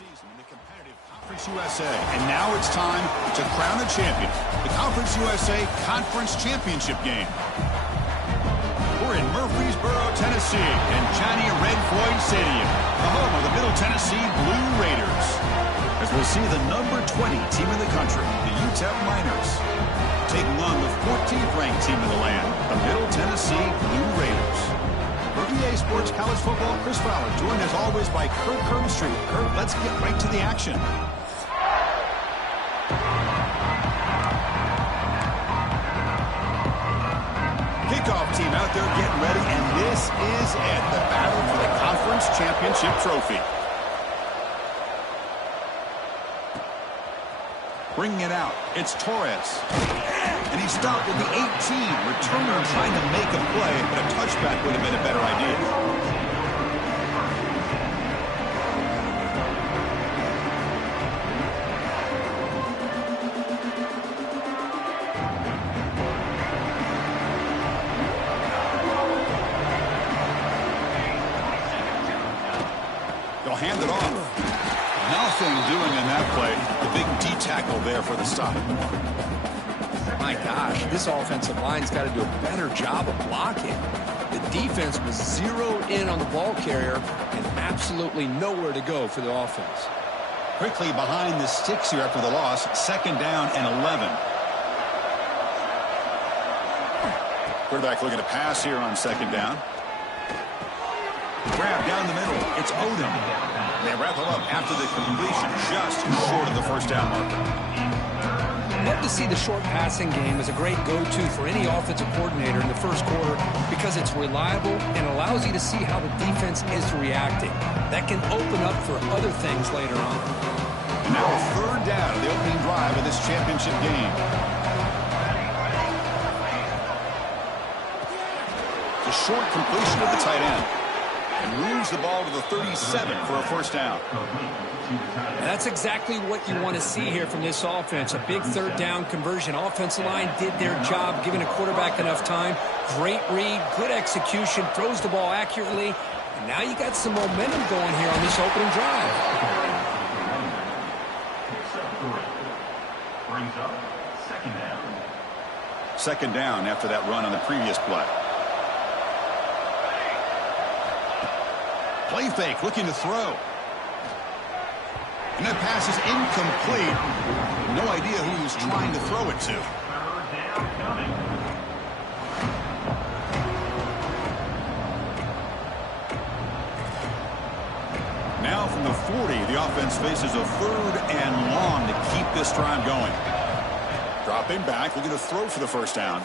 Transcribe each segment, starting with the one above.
season in the competitive Conference USA, and now it's time to crown a champion. The Conference USA Conference Championship game. We're in Murfreesboro, Tennessee, and Johnny Red Floyd Stadium, the home of the Middle Tennessee Blue Raiders. As we'll see the number 20 team in the country, the UTEP Miners, taking on the 14th ranked team in the land, the Middle Tennessee Blue Raiders. For EA Sports College Football, Chris Fowler, joined as always by Kurt Kirkstreet. Kurt, let's get right to the action. Kickoff team out there getting ready, and this is it, the battle for the Conference Championship trophy. Bringing it out, it's Torres. And he stopped at the 18. Returner trying to make a play, but a touchback would have been a better idea. They'll hand it off. Nothing doing in that play. The big D tackle there for the stop. My gosh, this offensive line's got to do a better job of blocking. The defense was zeroed in on the ball carrier and absolutely nowhere to go for the offense. Quickly behind the sticks here after the loss, 2nd down and 11. Quarterback looking to pass here on 2nd down. Grab down the middle. It's Odom. They wrap him up after the completion, just short of the 1st down marker. Love to see the short passing game as a great go-to for any offensive coordinator in the first quarter because it's reliable and allows you to see how the defense is reacting. That can open up for other things later on. Now 3rd down of the opening drive of this championship game. The short completion of the tight end. And moves the ball to the 37 for a 1st down. That's exactly what you want to see here from this offense. A big 3rd down conversion. Offensive line did their job, giving a quarterback enough time. Great read, good execution, throws the ball accurately. And now you got some momentum going here on this opening drive. Brings up 2nd down. 2nd down after that run on the previous play. Play fake, looking to throw. And that pass is incomplete. No idea who he was trying to throw it to. 3rd down coming. Now from the 40, the offense faces a 3rd and long to keep this drive going. Dropping back, looking to throw for the 1st down.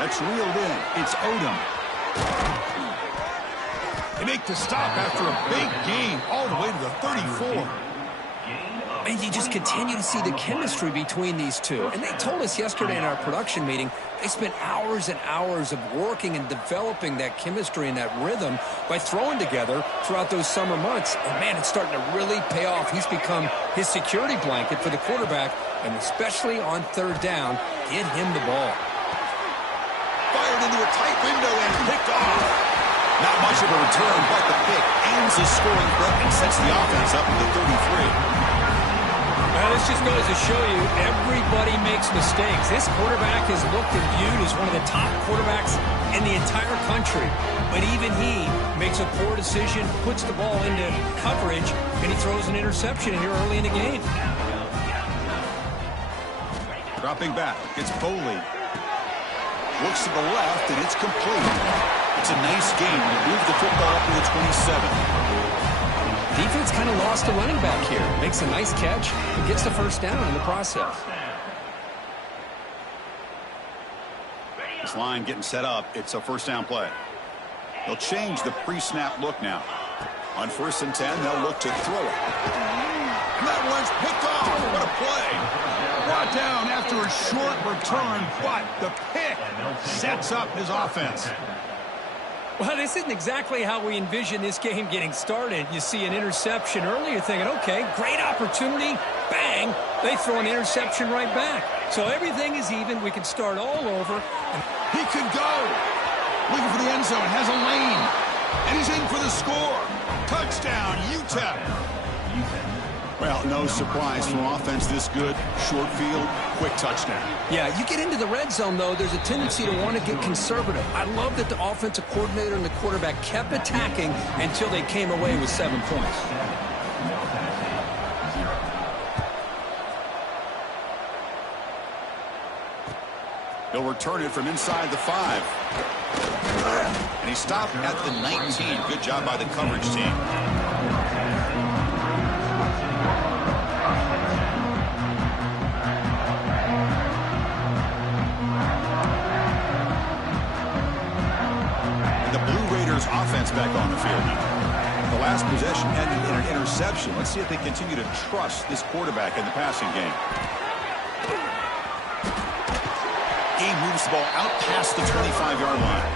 That's reeled in. It's Odom. They make the stop after a big gain all the way to the 34. And you just continue to see the chemistry between these two. And they told us yesterday in our production meeting, they spent hours and hours of working and developing that chemistry and that rhythm by throwing together throughout those summer months. And, man, it's starting to really pay off. He's become his security blanket for the quarterback, and especially on 3rd down, get him the ball. Fired into a tight window and picked off. Not much of a return, but the pick ends the scoring threat and sets the offense up to the 33. Well, this just goes to show you everybody makes mistakes. This quarterback is looked and viewed as one of the top quarterbacks in the entire country. But even he makes a poor decision, puts the ball into coverage, and he throws an interception here early in the game. Dropping back, it's Foley. Looks to the left, and it's complete. It's a nice game to move the football up to the 27. Defense kind of lost a running back here. Makes a nice catch and gets the 1st down in the process. This line getting set up. It's a 1st down play. They'll change the pre-snap look now. On 1st and 10, they'll look to throw it. And that one's picked off. What a play. Brought down after a short return, but the pick sets up his offense. Well, this isn't exactly how we envision this game getting started. You see an interception early, you're thinking, okay, great opportunity, bang, they throw an interception right back. So everything is even, we can start all over. He could go. Looking for the end zone, has a lane. And he's in for the score. Touchdown, UTEP. Well, no surprise for offense this good. Short field, quick touchdown. Yeah, you get into the red zone, though, there's a tendency to want to get conservative. I love that the offensive coordinator and the quarterback kept attacking until they came away with 7 points. He'll return it from inside the 5. And he stopped at the 19. Good job by the coverage team. The Blue Raiders offense back on the field now. The last possession ended in an interception. Let's see if they continue to trust this quarterback in the passing game. He moves the ball out past the 25-yard line.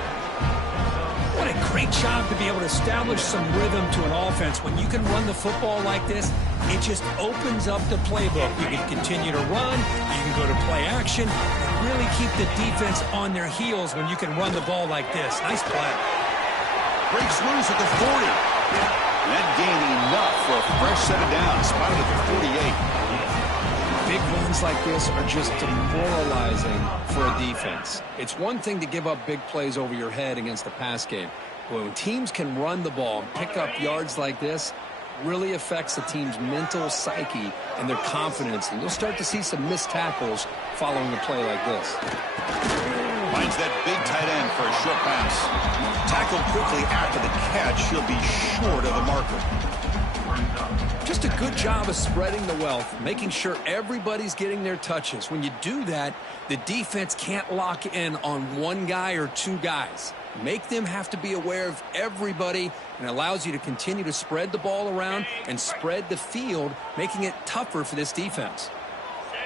What a great job to be able to establish some rhythm to an offense. When you can run the football like this, it just opens up the playbook. You can continue to run, you can go to play action, and really keep the defense on their heels when you can run the ball like this. Nice play. Breaks loose at the 40. That gained enough for a fresh set of downs. Spotted at the 48. Big runs like this are just demoralizing for a defense. It's one thing to give up big plays over your head against the pass game. But when teams can run the ball and pick up yards like this, it really affects the team's mental psyche and their confidence. And you'll start to see some missed tackles following a play like this. Finds that big tight end for a short pass. Tackled quickly after the catch. He'll be short of the marker. Just a good job of spreading the wealth, making sure everybody's getting their touches. When you do that, the defense can't lock in on one guy or two guys. Make them have to be aware of everybody, and allows you to continue to spread the ball around and spread the field, making it tougher for this defense.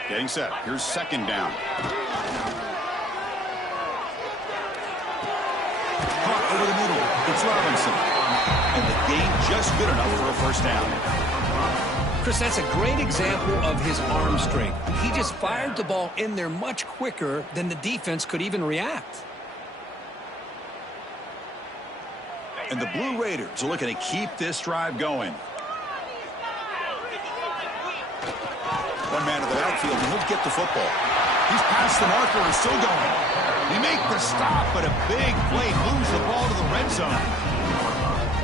Getting set. Here's second down. Caught over the middle. It's Robinson. And the gain just good enough for a first down. Chris, that's a great example of his arm strength. He just fired the ball in there much quicker than the defense could even react. And the Blue Raiders are looking to keep this drive going. One man to the backfield, and he'll get the football. He's past the marker and still going. They make the stop, but a big play moves the ball to the red zone.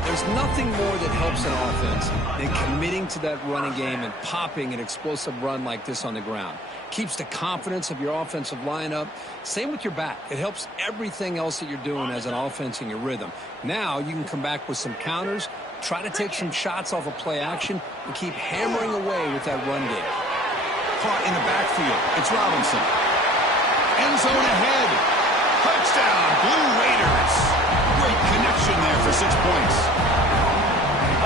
There's nothing more that helps an offense than committing to that running game and popping an explosive run like this on the ground. Keeps the confidence of your offensive lineup. Same with your back. It helps everything else that you're doing as an offense in your rhythm. Now you can come back with some counters, try to take some shots off of play action, and keep hammering away with that run game. Caught in the backfield. It's Robinson. End zone ahead. Touchdown, Blue Raiders. Great connection there for 6 points.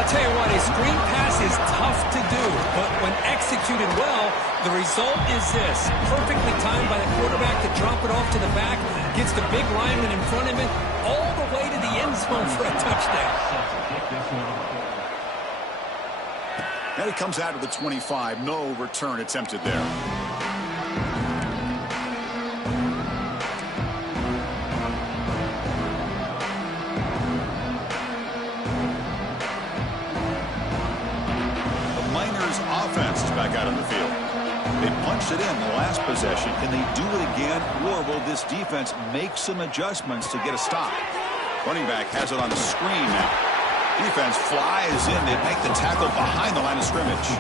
I'll tell you what, a screen pass is tough to do, but when executed well, the result is this. Perfectly timed by the quarterback to drop it off to the back, gets the big lineman in front of him, all the way to the end zone for a touchdown. And it comes out of the 25. No return attempted there. Offense is back out on the field. They punched it in the last possession. Can they do it again, or will this defense make some adjustments to get a stop? Running back has it on the screen now. Defense flies in. They make the tackle behind the line of scrimmage.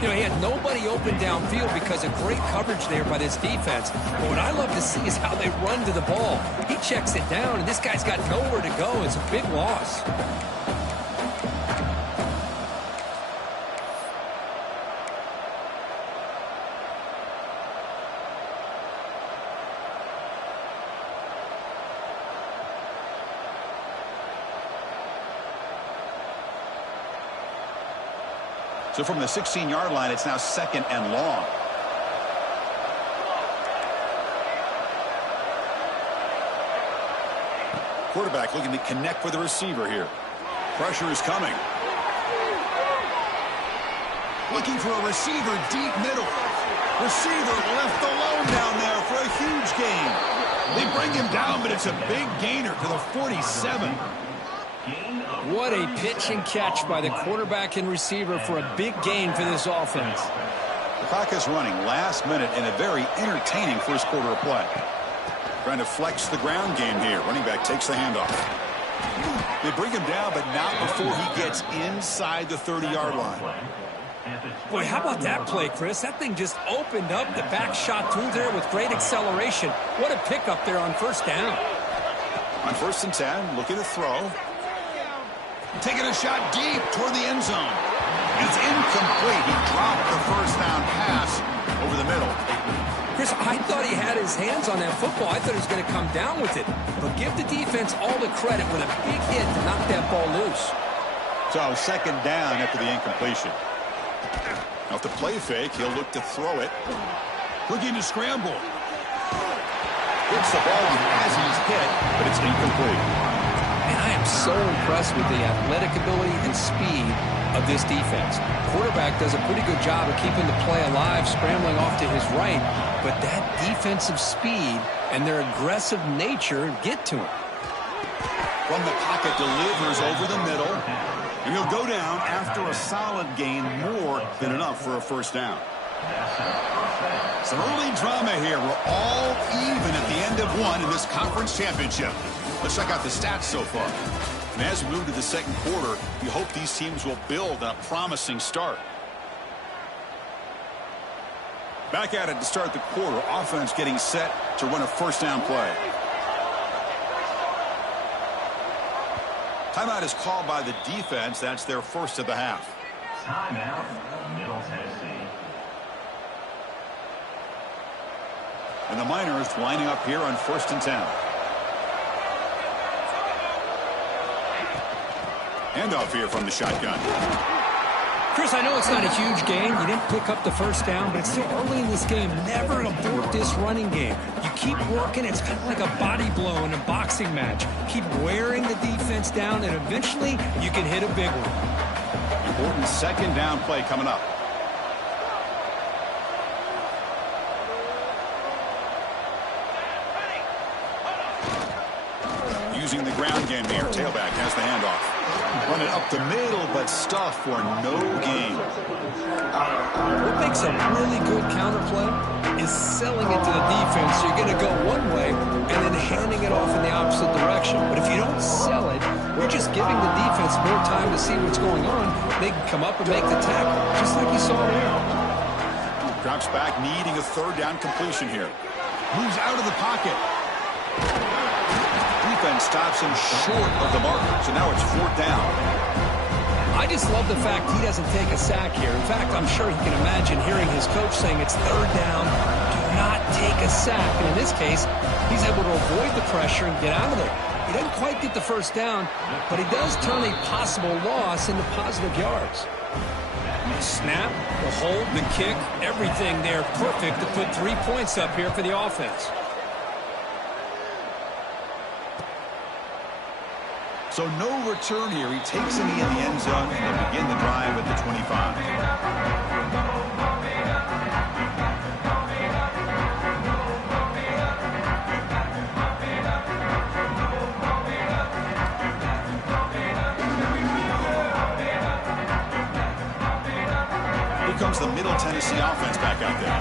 You know, he had nobody open downfield because of great coverage there by this defense. But what I love to see is how they run to the ball. He checks it down, and this guy's got nowhere to go. It's a big loss. So from the 16-yard line, it's now second and long. Quarterback looking to connect with the receiver here. Pressure is coming. Looking for a receiver deep middle. Receiver left alone down there for a huge gain. They bring him down, but it's a big gainer to the 47. Gain of What a pitch and catch by the quarterback and receiver for a big gain for this offense. The clock is running last minute in a very entertaining first quarter of play. Trying to flex the ground game here. Running back takes the handoff. They bring him down, but not before he gets inside the 30-yard line. Boy, how about that play, Chris? That thing just opened up. The back shot through there with great acceleration. What a pickup there on first down. On 1st and 10, looking to throw. Taking a shot deep toward the end zone. It's incomplete. He dropped the first down pass over the middle. Chris, I thought he had his hands on that football. I thought he was going to come down with it. But give the defense all the credit with a big hit to knock that ball loose. So 2nd down after the incompletion. Now to play fake, he'll look to throw it. Looking to scramble. Hits the ball as he's hit, but it's incomplete. And I am so impressed with the athletic ability and speed of this defense. Quarterback does a pretty good job of keeping the play alive, scrambling off to his right, but that defensive speed and their aggressive nature get to him. From the pocket, delivers over the middle, and he'll go down after a solid gain, more than enough for a first down. Some early drama here. We're all even at the end of one in this conference championship. Let's check out the stats so far. And as we move to the second quarter, we hope these teams will build on a promising start. Back at it to start the quarter. Offense getting set to run a first down play. Timeout is called by the defense. That's their first of the half. Timeout, Middle Tennessee. And the Miners lining up here on 1st and 10. Handoff here from the shotgun. Chris, I know it's not a huge gain. You didn't pick up the first down, but it's still early in this game. Never abort this running game. You keep working. It's kind of like a body blow in a boxing match. Keep wearing the defense down, and eventually you can hit a big one. Important 2nd down play coming up. Using the ground game here. Tailback has the handoff. Run it up the middle, but stuff for no gain. What makes a really good counterplay is selling it to the defense. You're going to go one way and then handing it off in the opposite direction. But if you don't sell it, you're just giving the defense more time to see what's going on. They can come up and make the tackle, just like you saw there. Drops back, needing a 3rd down completion here. Moves out of the pocket. Defense stops him short of the marker, so now it's 4th down. I just love the fact he doesn't take a sack here. In fact, I'm sure he can imagine hearing his coach saying it's 3rd down, do not take a sack. And in this case, he's able to avoid the pressure and get out of there. He doesn't quite get the first down, but he does turn a possible loss into positive yards. The snap, the hold, the kick, everything there perfect to put 3 points up here for the offense. So no return here. He takes it in the end zone and they begin the drive at the 25. Here comes the Middle Tennessee offense back out there.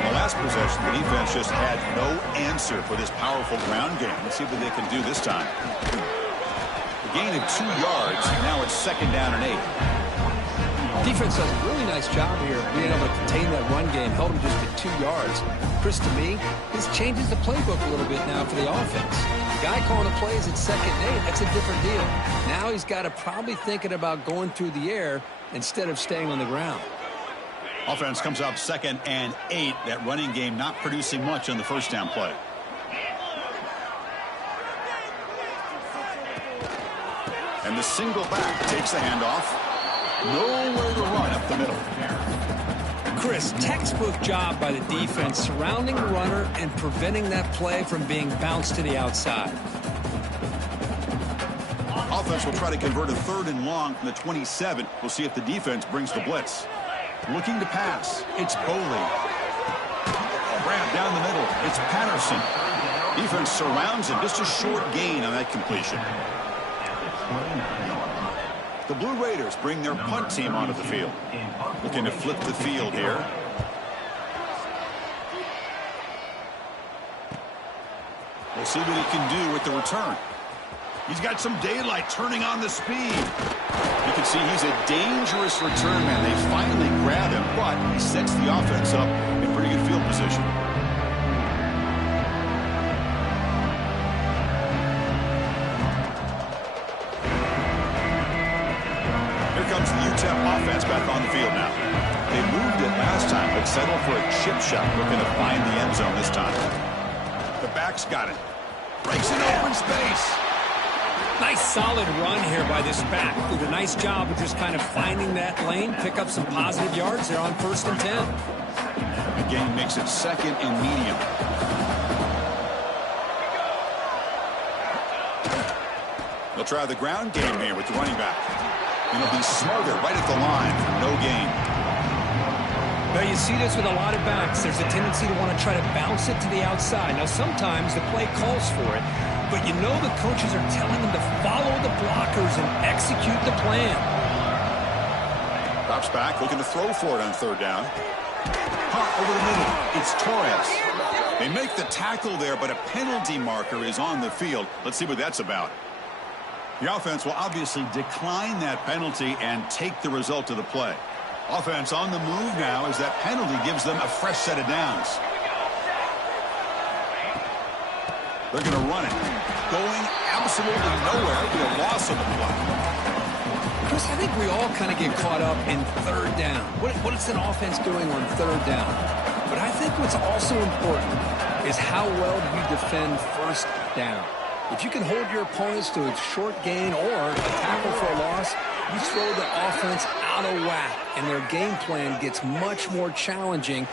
In the last possession, the defense just had no answer for this powerful ground game. Let's see what they can do this time. Gain of 2 yards. Now it's 2nd down and 8. Defense does a really nice job here of being able to contain that run game, held him just at 2 yards. Chris, to me, this changes the playbook a little bit now for the offense. The guy calling the plays at 2nd and 8, that's a different deal. Now he's got to probably thinking about going through the air instead of staying on the ground. Offense comes up 2nd and 8. That running game not producing much on the first down play. And the single back takes the handoff. Nowhere to run up the middle. Chris, textbook job by the defense surrounding the runner and preventing that play from being bounced to the outside. Offense will try to convert a 3rd and long from the 27. We'll see if the defense brings the blitz. Looking to pass. It's Boley. Grab down the middle. It's Patterson. Defense surrounds him. Just a short gain on that completion. The Blue Raiders bring their punt team onto the field. Looking to flip the field here. We'll see what he can do with the return. He's got some daylight turning on the speed. You can see he's a dangerous return man. They finally grab him, but he sets the offense up in pretty good field position. Here comes the UTEP offense back on the field now. They moved it last time, but settled for a chip shot, looking to find the end zone this time. The back's got it. Breaks in open space. Nice solid run here by this back. Did a nice job of just kind of finding that lane, pick up some positive yards there on 1st and 10. The game makes it 2nd and medium. They'll try the ground game here with the running back. It'll be smothered right at the line for no gain. Well, you see this with a lot of backs. There's a tendency to want to try to bounce it to the outside. Now, sometimes the play calls for it, but you know the coaches are telling them to follow the blockers and execute the plan. Drops back, looking to throw for it on 3rd down. Caught over the middle. It's Torres. They make the tackle there, but a penalty marker is on the field. Let's see what that's about. The offense will obviously decline that penalty and take the result of the play. Offense on the move now as that penalty gives them a fresh set of downs. They're going to run it. Going absolutely nowhere. It'll be a loss on the play. Chris, I think we all kind of get caught up in 3rd down. What is an offense doing on 3rd down? But I think what's also important is how well do you defend 1st down. If you can hold your opponents to a short gain or a tackle for a loss, you throw the offense out of whack, and their game plan gets much more challenging.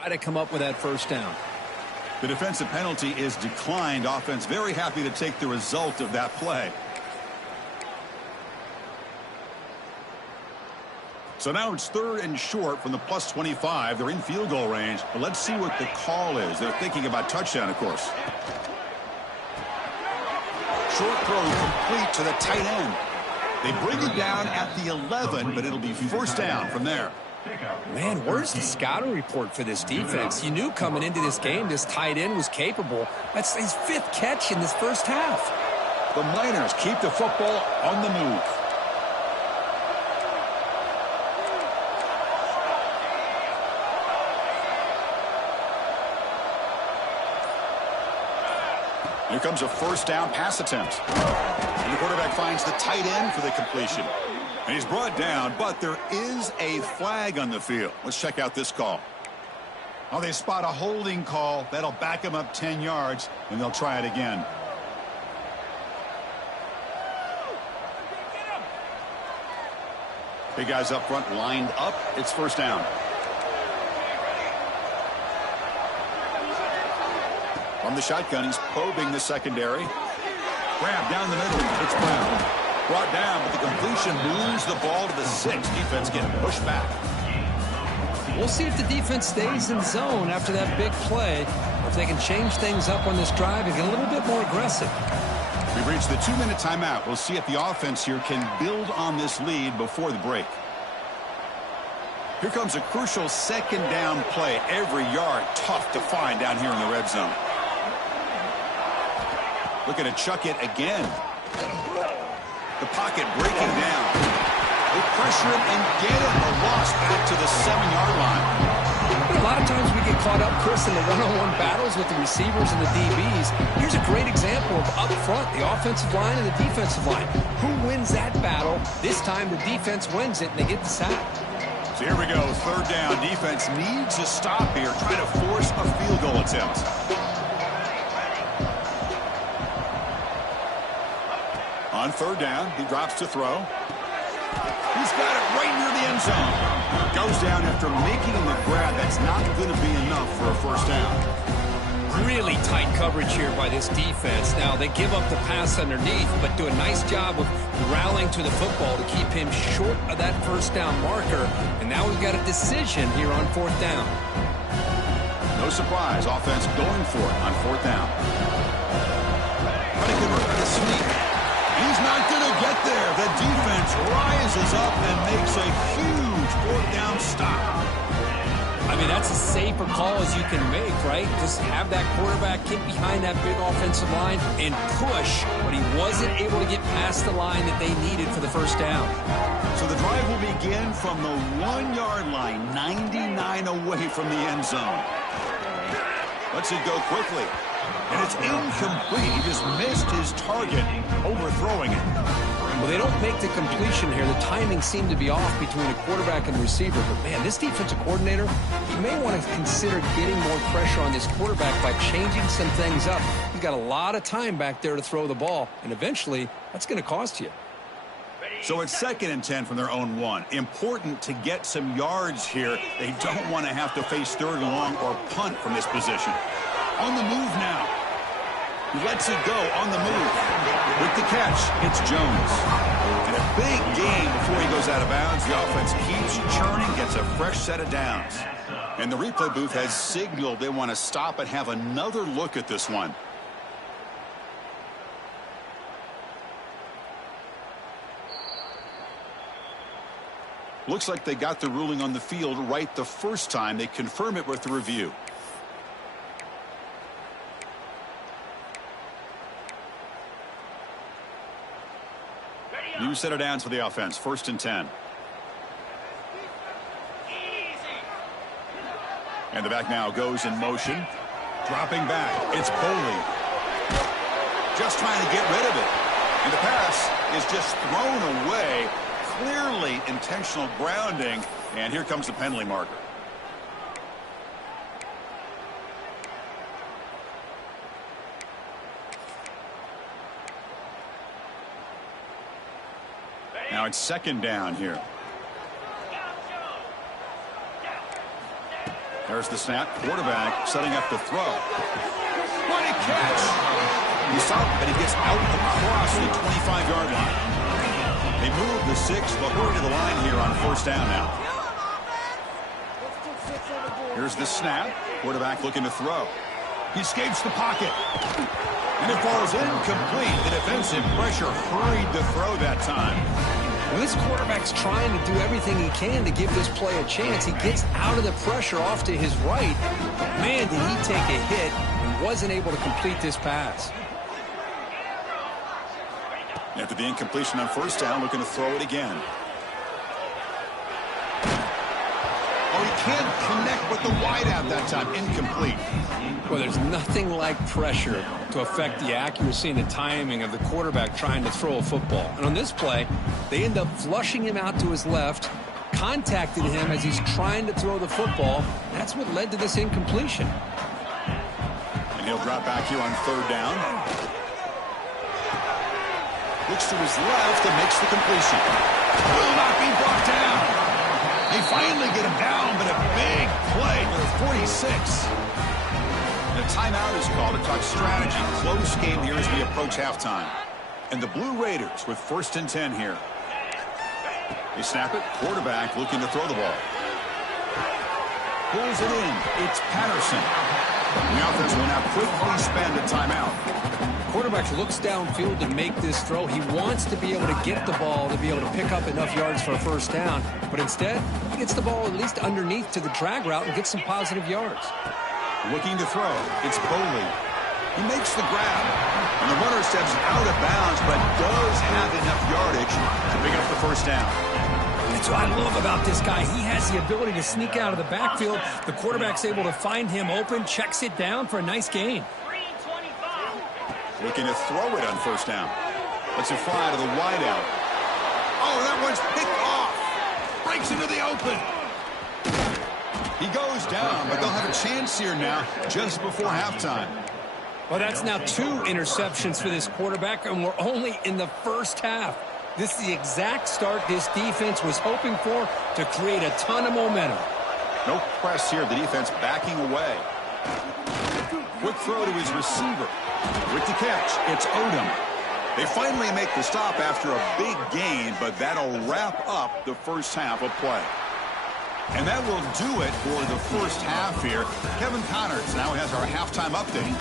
Try to come up with that 1st down. The defensive penalty is declined. Offense very happy to take the result of that play. So now it's 3rd and short from the +25. They're in field goal range. But let's see what the call is. They're thinking about touchdown, of course. Short throw complete to the tight end. They bring it down at the 11, but it'll be 1st down from there. Man, where's the scouting report for this defense? You knew coming into this game this tight end was capable. That's his 5th catch in this 1st half. The Miners keep the football on the move. Here comes a 1st down pass attempt. And the quarterback finds the tight end for the completion. And he's brought down, but there is a flag on the field. Let's check out this call. Oh, they spot a holding call. That'll back him up 10 yards, and they'll try it again. Hey, guys up front lined up. It's first down. From the shotgun, he's probing the secondary. Grab down the middle. It's Brown. Brought down, but the completion moves the ball to the 6. Defense getting pushed back. We'll see if the defense stays in zone after that big play, or if they can change things up on this drive and get a little bit more aggressive. We've reached the 2-minute timeout. We'll see if the offense here can build on this lead before the break. Here comes a crucial second down play. Every yard tough to find down here in the red zone. Looking to chuck it again. The pocket breaking down. They pressure it and get it. A loss back to the 7-yard line. A lot of times we get caught up, Chris, in the one-on-one battles with the receivers and the DBs. Here's a great example of up front, the offensive line and the defensive line. Who wins that battle? This time the defense wins it, and they get the sack. So here we go, third down. Defense needs a stop here, trying to force a field goal attempt. On third down, he drops to throw. He's got it right near the end zone. Goes down after making the grab. That's not going to be enough for a first down. Really tight coverage here by this defense. Now, they give up the pass underneath, but do a nice job of rallying to the football to keep him short of that first down marker. And now we've got a decision here on fourth down. No surprise, offense going for it on fourth down. Trying to convert the sneak. He's not going to get there. The defense rises up and makes a huge fourth down stop. I mean, that's as safe a call as you can make, right? Just have that quarterback get behind that big offensive line and push, but he wasn't able to get past the line that they needed for the first down. So the drive will begin from the 1-yard line, 99 away from the end zone. Lets it go quickly. And it's incomplete. He just missed his target, overthrowing it. Well, they don't make the completion here. The timing seemed to be off between the quarterback and the receiver. But, man, this defensive coordinator, he may want to consider getting more pressure on this quarterback by changing some things up. He's got a lot of time back there to throw the ball, and eventually that's going to cost you. So it's 2nd and 10 from their own 1. Important to get some yards here. They don't want to have to face 3rd and long or punt from this position. On the move now. He lets it go on the move. With the catch, it's Jones. And a big gain before he goes out of bounds. The offense keeps churning, gets a fresh set of downs. And the replay booth has signaled they want to stop and have another look at this one. Looks like they got the ruling on the field right the first time. They confirm it with the review. New set of downs for the offense. 1st and 10. And the back now goes in motion. Dropping back. It's Boley. Just trying to get rid of it. And the pass is just thrown away. Clearly intentional grounding. And here comes the penalty marker. Now it's 2nd down here. There's the snap. Quarterback setting up the throw. What a catch! He's up, and he gets out across the 25-yard line. They move the 6, but hurry to the line here on 1st down now. Here's the snap. Quarterback looking to throw. He escapes the pocket. And it falls incomplete. The defensive pressure hurried the throw that time. Well, this quarterback's trying to do everything he can to give this play a chance. He gets out of the pressure off to his right. But, man, did he take a hit and wasn't able to complete this pass. After the incompletion on 1st down, looking to throw it again. Oh, he can't connect with the wideout that time. Incomplete. Well, there's nothing like pressure to affect the accuracy and the timing of the quarterback trying to throw a football. And on this play, they end up flushing him out to his left, contacted him as he's trying to throw the football. That's what led to this incompletion. And he'll drop back here on 3rd down. Looks to his left and makes the completion. Will not be brought down. finally get him down, but a big play for the 46. And a timeout is called to talk strategy. Close game here as we approach halftime. And the Blue Raiders with 1st and 10 here. They snap it. Quarterback looking to throw the ball. Pulls it in. It's Patterson. The offense will now quickly spend a timeout. Quarterback looks downfield to make this throw. He wants to be able to get the ball to be able to pick up enough yards for a 1st down. But instead, he gets the ball at least underneath to the drag route and gets some positive yards. Looking to throw. It's Boley. He makes the grab. And the runner steps out of bounds, but does have enough yardage to pick up the 1st down. That's what I love about this guy. He has the ability to sneak out of the backfield. The quarterback's able to find him open, checks it down for a nice gain. Looking to throw it on 1st down. Let's it fly to the wideout. Oh, that one's picked off. Breaks into the open. He goes down, but they'll have a chance here now just before halftime. Well, that's now 2 interceptions for this quarterback, and we're only in the 1st half. This is the exact start this defense was hoping for to create a ton of momentum. No press here. The defense backing away. Quick throw to his receiver. With the catch, it's Odom. They finally make the stop after a big gain, but that'll wrap up the 1st half of play. And that will do it for the 1st half here. Kevin Connors now has our halftime update.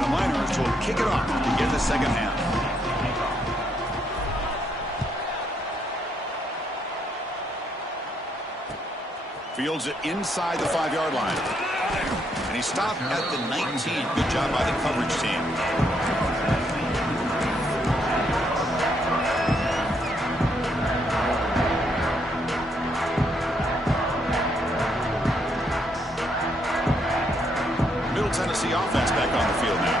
The Miners will kick it off to begin the 2nd half. Fields it inside the 5-yard line. And he stopped at the 19. Good job by the coverage team. Middle Tennessee offense back on the field now.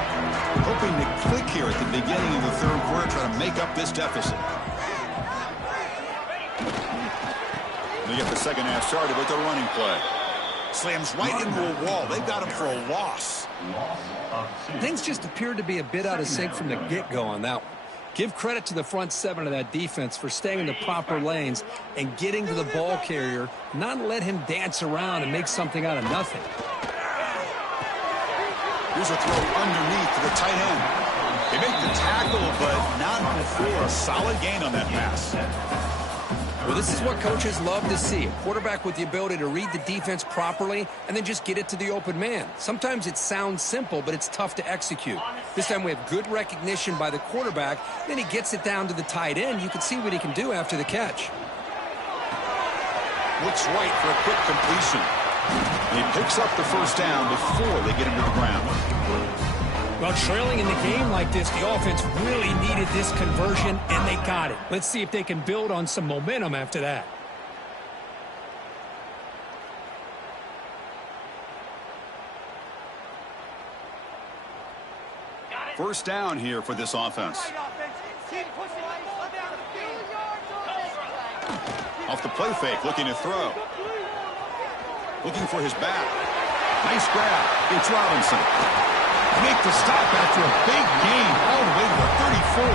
Hoping to click here at the beginning of the 3rd quarter, trying to make up this deficit. They get the 2nd half started with a running play. Slams right into a wall. They've got him for a loss. Things just appeared to be a bit out of sync from the get-go on that one. Give credit to the front 7 of that defense for staying in the proper lanes and getting to the ball carrier, not let him dance around and make something out of nothing. Here's a throw underneath to the tight end. They make the tackle, but not before a solid gain on that pass. Well, this is what coaches love to see. A quarterback with the ability to read the defense properly and then just get it to the open man. Sometimes it sounds simple, but it's tough to execute. This time we have good recognition by the quarterback. Then he gets it down to the tight end. You can see what he can do after the catch. Looks right for a quick completion. And he picks up the 1st down before they get him to the ground. Well, trailing in the game like this, the offense really needed this conversion, and they got it. Let's see if they can build on some momentum after that. First down here for this offense. Off the play fake, looking to throw. Looking for his back. Nice grab. It's Robinson. Make the stop after a big gain all the way to the 34.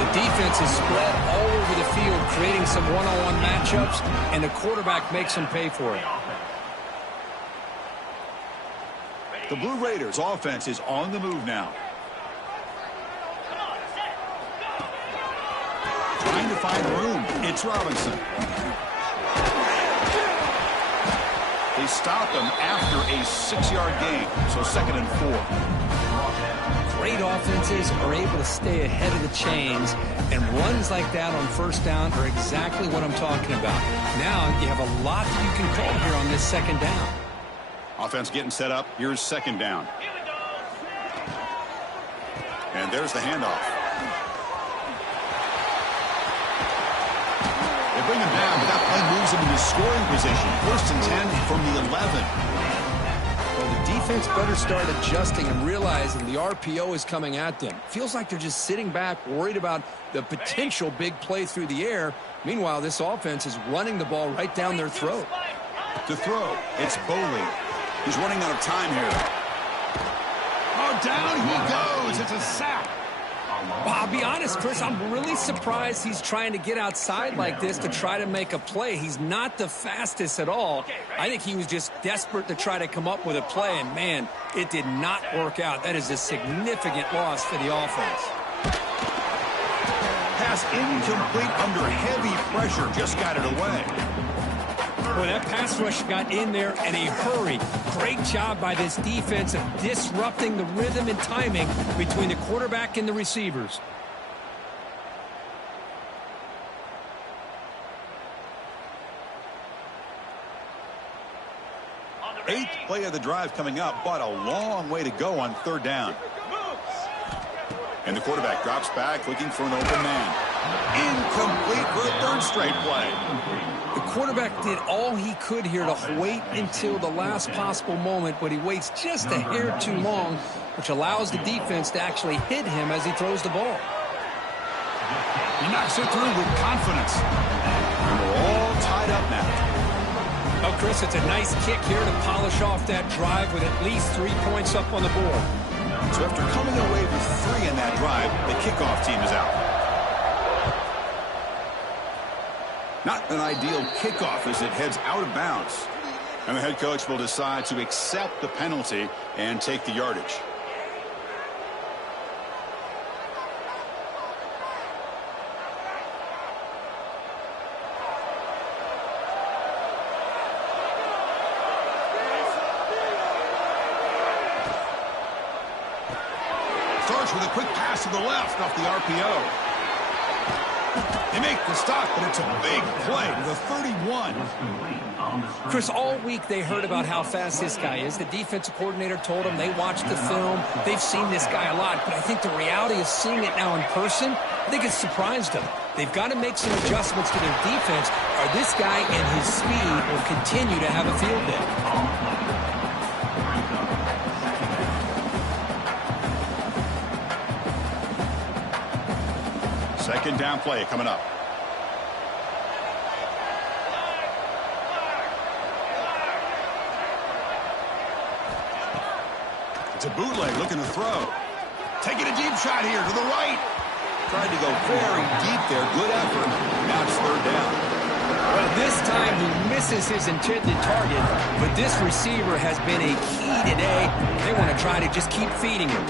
The defense is spread all over the field, creating some one-on-one matchups, and the quarterback makes them pay for it. The Blue Raiders offense is on the move now. Trying to find room. It's Robinson. They stop him after a 6-yard gain, so 2nd and 4. Great offenses are able to stay ahead of the chains, and runs like that on 1st down are exactly what I'm talking about. Now you have a lot that you can call here on this 2nd down. Offense getting set up. Here's 2nd down. And there's the handoff. They bring him down, but that play moves him into scoring position. 1st and 10 from the 11. Well, the defense better start adjusting and realizing the RPO is coming at them. Feels like they're just sitting back, worried about the potential big play through the air. Meanwhile, this offense is running the ball right down their throat. To throw, it's Boley. He's running out of time here. Oh, down he goes. It's a sack. Well, I'll be honest, Chris, I'm really surprised he's trying to get outside like this to try to make a play. He's not the fastest at all. I think he was just desperate to try to come up with a play, and, man, it did not work out. That is a significant loss for the offense. Pass incomplete under heavy pressure. Just got it away. Boy, that pass rush got in there in a hurry. Great job by this defense of disrupting the rhythm and timing between the quarterback and the receivers. Eighth play of the drive coming up, but a long way to go on third down. And the quarterback drops back looking for an open man. Incomplete for a third straight play. The quarterback did all he could here to wait until the last possible moment, but he waits just a hair too long, which allows the defense to actually hit him as he throws the ball. He knocks it through with confidence. And we're all tied up now. Oh, Chris, it's a nice kick here to polish off that drive with at least 3 points up on the board. So after coming away with 3 in that drive, the kickoff team is out. Not an ideal kickoff as it heads out of bounds. And the head coach will decide to accept the penalty and take the yardage. Starts with a quick pass to the left off the RPO. They make the stop, but it's a big play to the 31. Chris, all week they heard about how fast this guy is. The defensive coordinator told them they watched the film. They've seen this guy a lot, but I think the reality is seeing it now in person, I think it's surprised them. They've got to make some adjustments to their defense, or this guy and his speed will continue to have a field day. Second down play coming up. It's a bootleg looking to throw. Taking a deep shot here to the right. Tried to go very deep there. Good effort. Now it's third down. Well, this time he misses his intended target, but this receiver has been a key today. They want to try to just keep feeding him.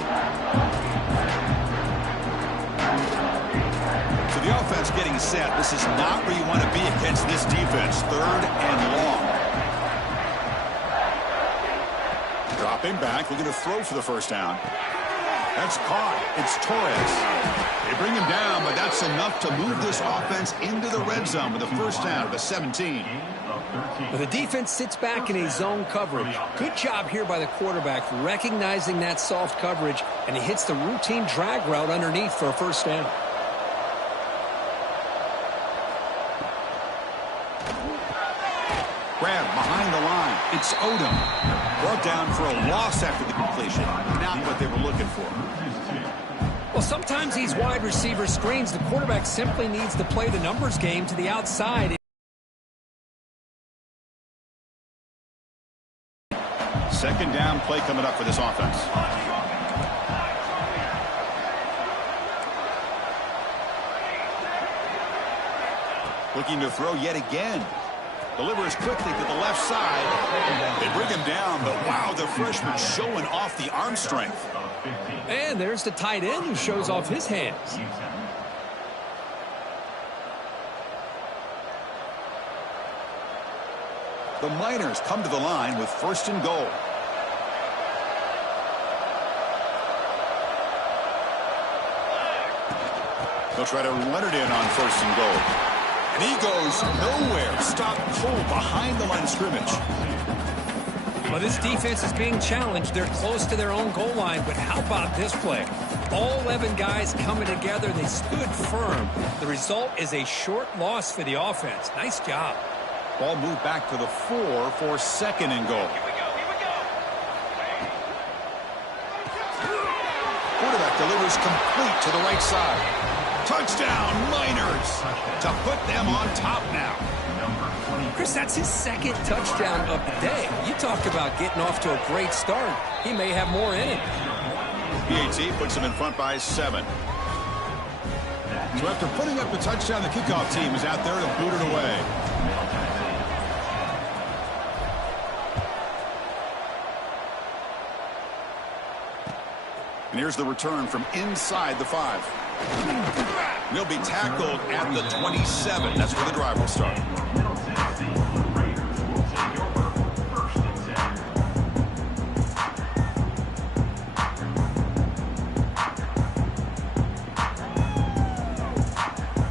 The offense getting set. This is not where you want to be against this defense. Third and long. Dropping back, looking to throw for the first down. That's caught. It's Torres. They bring him down, but that's enough to move this offense into the red zone with a first down at the 17. Well, the defense sits back in a zone coverage. Good job here by the quarterback recognizing that soft coverage, and he hits the routine drag route underneath for a first down. Grab behind the line. It's Odom. Brought down for a loss after the completion. Not what they were looking for. Well, sometimes these wide receiver screens, the quarterback simply needs to play the numbers game to the outside. Second down play coming up for this offense. Looking to throw yet again. Delivers quickly to the left side. They bring him down, but wow, the freshman showing off the arm strength. And there's the tight end who shows off his hands. The Miners come to the line with first and goal. They'll try to run it in on first and goal. And he goes nowhere. Stop cold behind the line of scrimmage. Well, this defense is being challenged. They're close to their own goal line, but how about this play? All 11 guys coming together. They stood firm. The result is a short loss for the offense. Nice job. Ball moved back to the 4 for second and goal. Quarterback delivers complete to the right side. Touchdown, Miners, to put them on top now. Chris, that's his second touchdown of the day. You talk about getting off to a great start. He may have more in it. PAT puts them in front by 7. So after putting up the touchdown, the kickoff team is out there to boot it away. And here's the return from inside the 5. He'll be tackled at the 27. That's where the drive will start.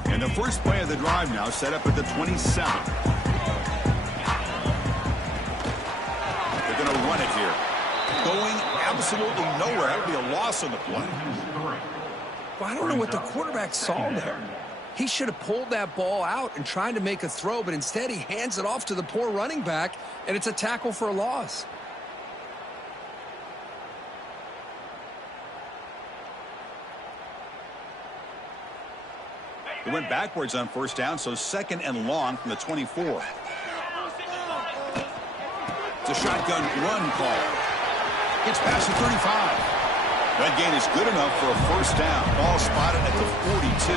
And the first play of the drive now set up at the 27. They're going to run it here. Going absolutely nowhere. That would be a loss on the play. Well, I don't know what the quarterback saw there. He should have pulled that ball out and tried to make a throw, but instead he hands it off to the poor running back, and it's a tackle for a loss. It went backwards on first down, so second and long from the 24. It's a shotgun run call. Gets past the 35. That gain is good enough for a first down. Ball spotted at the 42.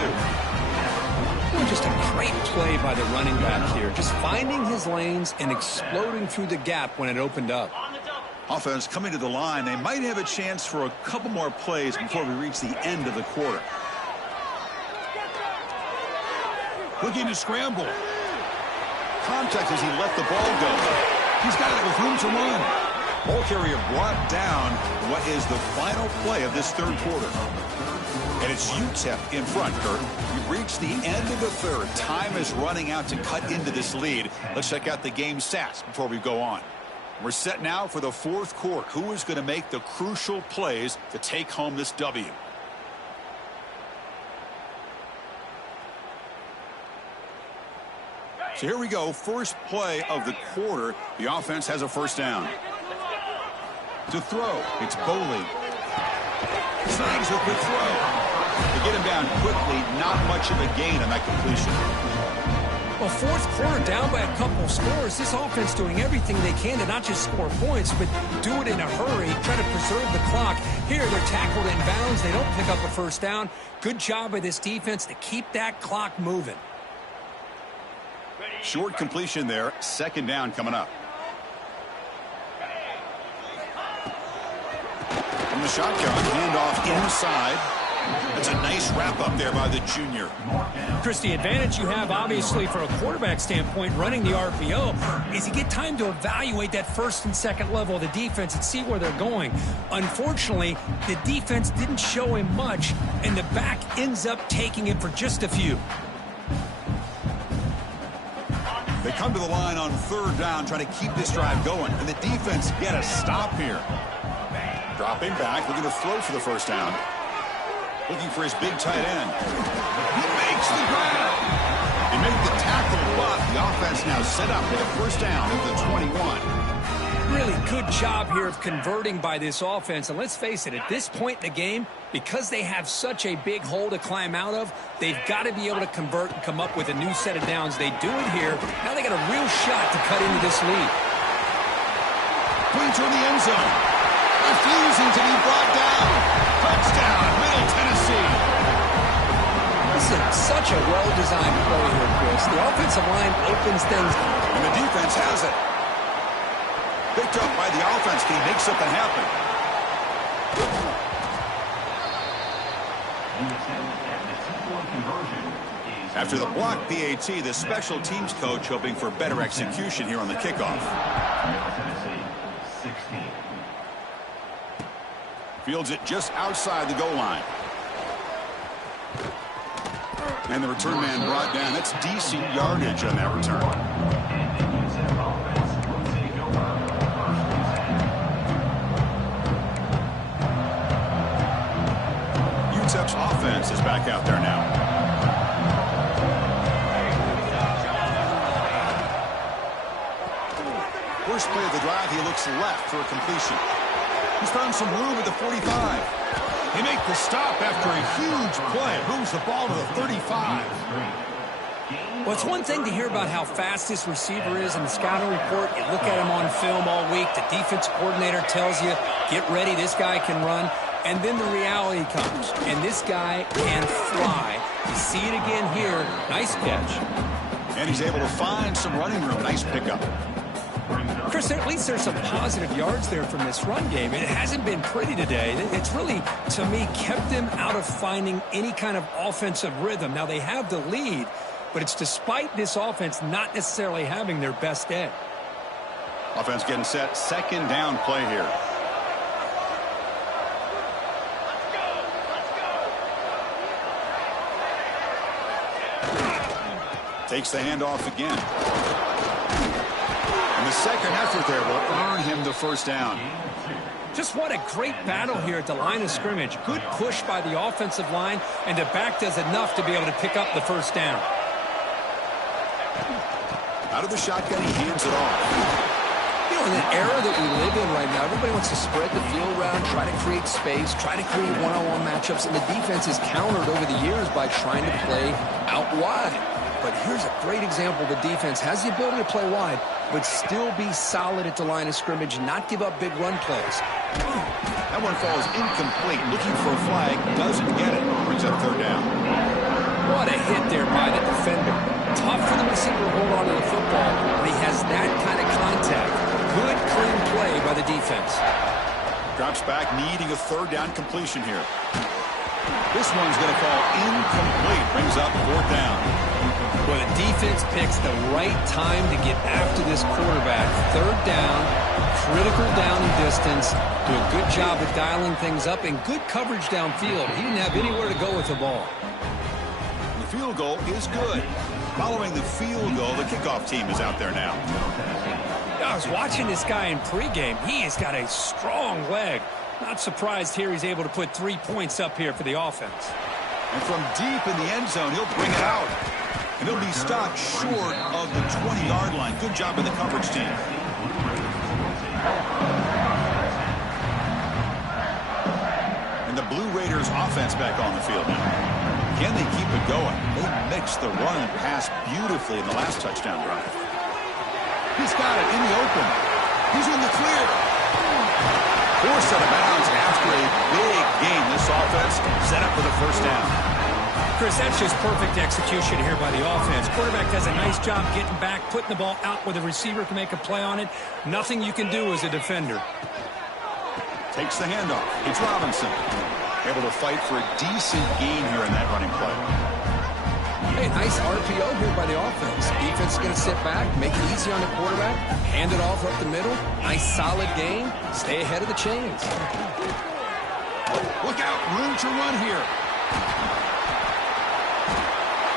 Well, just a great play by the running back here. Just finding his lanes and exploding through the gap when it opened up. Offense coming to the line. They might have a chance for a couple more plays before we reach the end of the quarter. Looking to scramble. Contact as he let the ball go. He's got it with room to run. Ball carrier brought down what is the final play of this third quarter. And it's UTEP in front, Kurt. We've reached the end of the third. Time is running out to cut into this lead. Let's check out the game stats before we go on. We're set now for the fourth quarter. Who is going to make the crucial plays to take home this W? So here we go. First play of the quarter. The offense has a first down. To throw, it's Boley. Snags a quick throw. To get him down quickly, not much of a gain on that completion. Well, fourth quarter down by a couple scores. This offense doing everything they can to not just score points, but do it in a hurry, try to preserve the clock. Here, they're tackled in bounds. They don't pick up a first down. Good job by this defense to keep that clock moving. Short completion there. Second down coming up. From the shotgun, handoff inside. That's a nice wrap up there by the junior. Chris, the advantage you have, obviously, from a quarterback standpoint, running the RPO, is you get time to evaluate that first and second level of the defense and see where they're going. Unfortunately, the defense didn't show him much, and the back ends up taking it for just a few. They come to the line on third down, trying to keep this drive going, and the defense get a stop here. Dropping back, looking to throw for the first down. Looking for his big tight end. He makes the grab. They make the tackle, but the offense now set up with a first down at the 21. Really good job here of converting by this offense. And let's face it, at this point in the game, because they have such a big hole to climb out of, they've got to be able to convert and come up with a new set of downs. They do it here. Now they got a real shot to cut into this lead. Going toward the end zone. Refusing to be brought down. Touchdown, Middle Tennessee. This is such a well-designed play here, Chris. The offensive line opens things up. And the defense has it. Picked up by the offense. Can he make something happen? After the block PAT, the special teams coach hoping for better execution here on the kickoff. Fields it just outside the goal line. And the return man brought down. That's decent yardage on that return. UTEP's offense is back out there now. First play of the drive, he looks left for a completion. He's found some room at the 45. They make the stop after a huge play. Moves the ball to the 35. Well, it's one thing to hear about how fast this receiver is in the scouting report. You look at him on film all week. The defense coordinator tells you, get ready, this guy can run. And then the reality comes, and this guy can fly. You see it again here. Nice catch. And he's able to find some running room. Nice pickup. Chris, at least there's some positive yards there from this run game. It hasn't been pretty today. It's really, to me, kept them out of finding any kind of offensive rhythm. Now, they have the lead, but it's despite this offense not necessarily having their best day. Offense getting set. Second down play here. Takes the handoff again. And the second effort there will earn him the first down. Just what a great battle here at the line of scrimmage. Good push by the offensive line, and the back does enough to be able to pick up the first down. Out of the shotgun, he hands it off. You know, in the era that we live in right now, everybody wants to spread the field around, try to create space, try to create one-on-one matchups, and the defense is countered over the years by trying to play out wide. But here's a great example. The defense has the ability to play wide, but still be solid at the line of scrimmage, not give up big run plays. That one falls incomplete. Looking for a flag, doesn't get it. Brings up third down. What a hit there by the defender. Tough for the receiver to hold on to the football when he has that kind of contact. Good, clean play by the defense. Drops back, needing a third down completion here. This one's going to fall incomplete. Brings up fourth down. Well, the defense picks the right time to get after this quarterback. Third down, critical down and distance. Do a good job of dialing things up and good coverage downfield. He didn't have anywhere to go with the ball. The field goal is good. Following the field goal, the kickoff team is out there now. I was watching this guy in pregame. He has got a strong leg. Not surprised here he's able to put 3 points up here for the offense. And from deep in the end zone, he'll bring it out. And he'll be stopped short of the 20-yard line. Good job by the coverage team. And the Blue Raiders offense back on the field now. Can they keep it going? They mixed the run and pass beautifully in the last touchdown drive. He's got it in the open. He's in the clear. Forced out of bounds after a big game. This offense set up for the first down. Chris, that's just perfect execution here by the offense. Quarterback does a nice job getting back, putting the ball out where the receiver can make a play on it. Nothing you can do as a defender. Takes the handoff. It's Robinson. Able to fight for a decent gain here in that running play. Hey, nice RPO here by the offense. Defense is going to sit back, make it easy on the quarterback, hand it off up the middle. Nice solid gain. Stay ahead of the chains. Look out. Room to run here.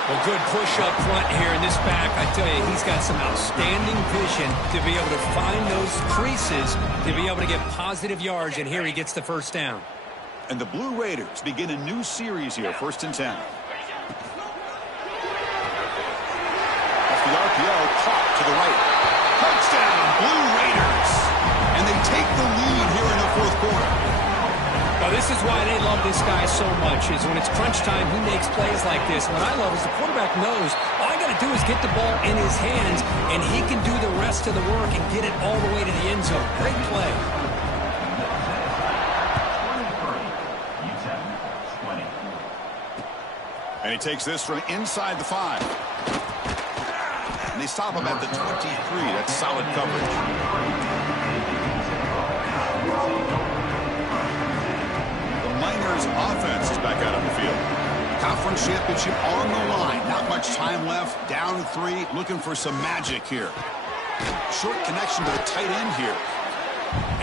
Well, good push up front here in this back. I tell you, he's got some outstanding vision to be able to find those creases, to be able to get positive yards, and here he gets the first down. And the Blue Raiders begin a new series here, 1st and 10. Off the RPO, caught to the right. Touchdown, Blue Raiders! And they take the lead here in the fourth quarter. Well, this is why they love this guy so much, is when it's crunch time, he makes plays like this. What I love is the quarterback knows all I got to do is get the ball in his hands, and he can do the rest of the work and get it all the way to the end zone. Great play. And he takes this from inside the 5. And they stop him at the 23. That's solid coverage. The Miners offense is back out on the field. Conference championship on the line. Not much time left. Down 3. Looking for some magic here. Short connection to the tight end here.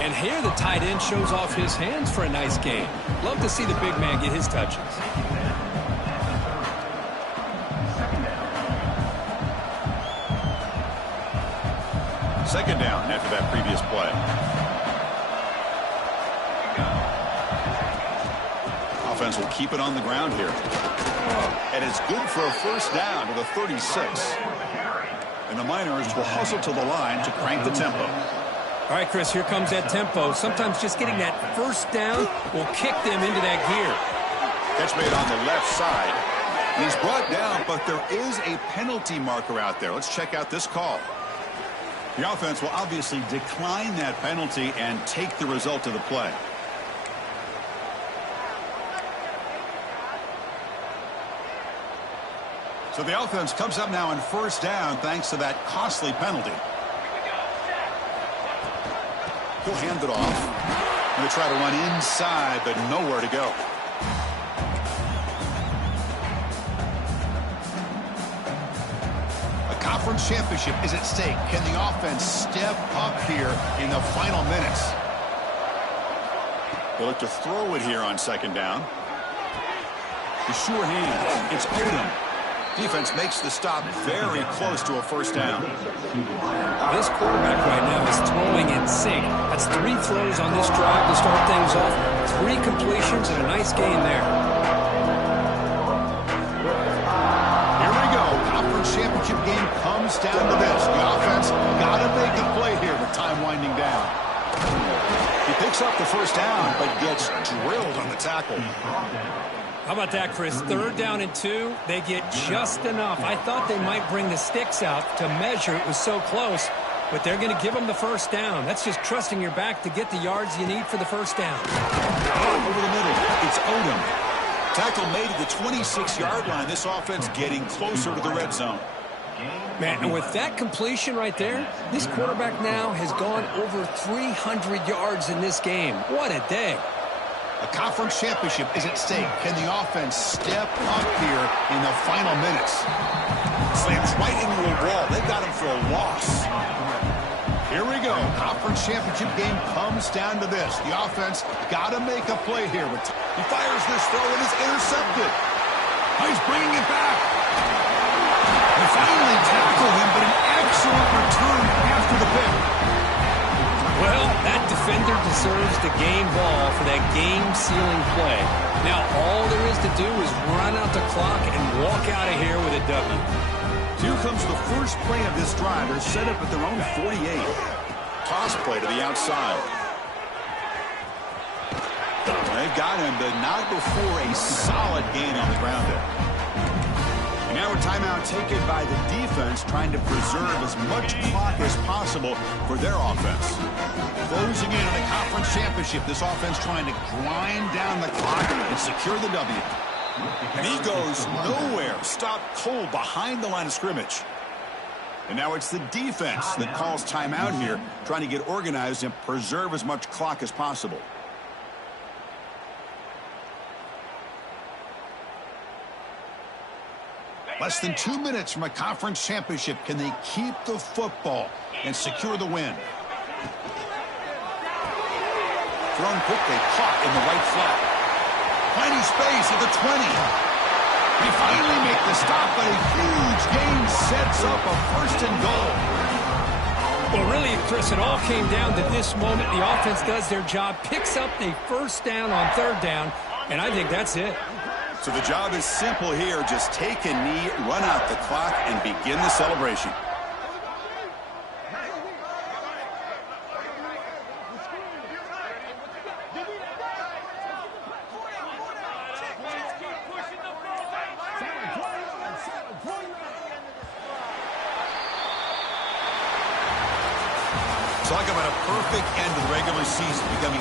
And here the tight end shows off his hands for a nice game. Love to see the big man get his touches. Second down after that previous play. Offense will keep it on the ground here. And it's good for a first down to the 36. And the Miners will hustle to the line to crank the tempo. All right, Chris, here comes that tempo. Sometimes just getting that first down will kick them into that gear. Catch made on the left side. He's brought down, but there is a penalty marker out there. Let's check out this call. The offense will obviously decline that penalty and take the result of the play. So the offense comes up now on first down thanks to that costly penalty. He'll hand it off. Going to try to run inside, but nowhere to go. A conference championship is at stake. Can the offense step up here in the final minutes? They'll look to throw it here on second down. The sure hand. It's Odom. Defense makes the stop very close to a first down. This quarterback right now is throwing in sync. That's 3 throws on this drive to start things off. 3 completions and a nice gain there. Here we go. Conference championship game comes down to this. The offense got to make a play here with time winding down. He picks up the first down, but gets drilled on the tackle. How about that, Chris? 3rd down and 2. They get just enough. I thought they might bring the sticks out to measure. It was so close, but they're going to give them the first down. That's just trusting your back to get the yards you need for the first down. Over the middle, it's Odom. Tackle made at the 26-yard line. This offense getting closer to the red zone. Man, and with that completion right there, this quarterback now has gone over 300 yards in this game. What a day. A conference championship is at stake. Can the offense step up here in the final minutes? Slams right into a wall. They got him for a loss. Here we go. Conference championship game comes down to this. The offense got to make a play here. He fires this throw and is intercepted. He's bringing it back. They finally tackle him, but an excellent return after the pick. Well, that defender deserves the game ball for that game-sealing play. Now, all there is to do is run out the clock and walk out of here with a W. Here comes the first play of this drive. They're set up at their own 48. Toss play to the outside. They've got him, but not before a solid gain on the ground there. Now a timeout taken by the defense, trying to preserve as much clock as possible for their offense. Closing in on a conference championship, this offense trying to grind down the clock and secure the W. And he goes nowhere. Stopped cold behind the line of scrimmage. And now it's the defense that calls timeout here, trying to get organized and preserve as much clock as possible. Less than 2 minutes from a conference championship. Can they keep the football and secure the win? Thrown quickly, caught in the right flat. Finding space at the 20. They finally make the stop, but a huge gain sets up a 1st and goal. Well, really, Chris, it all came down to this moment. The offense does their job, picks up the first down on 3rd down, and I think that's it. So the job is simple here. Just take a knee, run out the clock, and begin the celebration. Talk about a perfect end to the regular season, becoming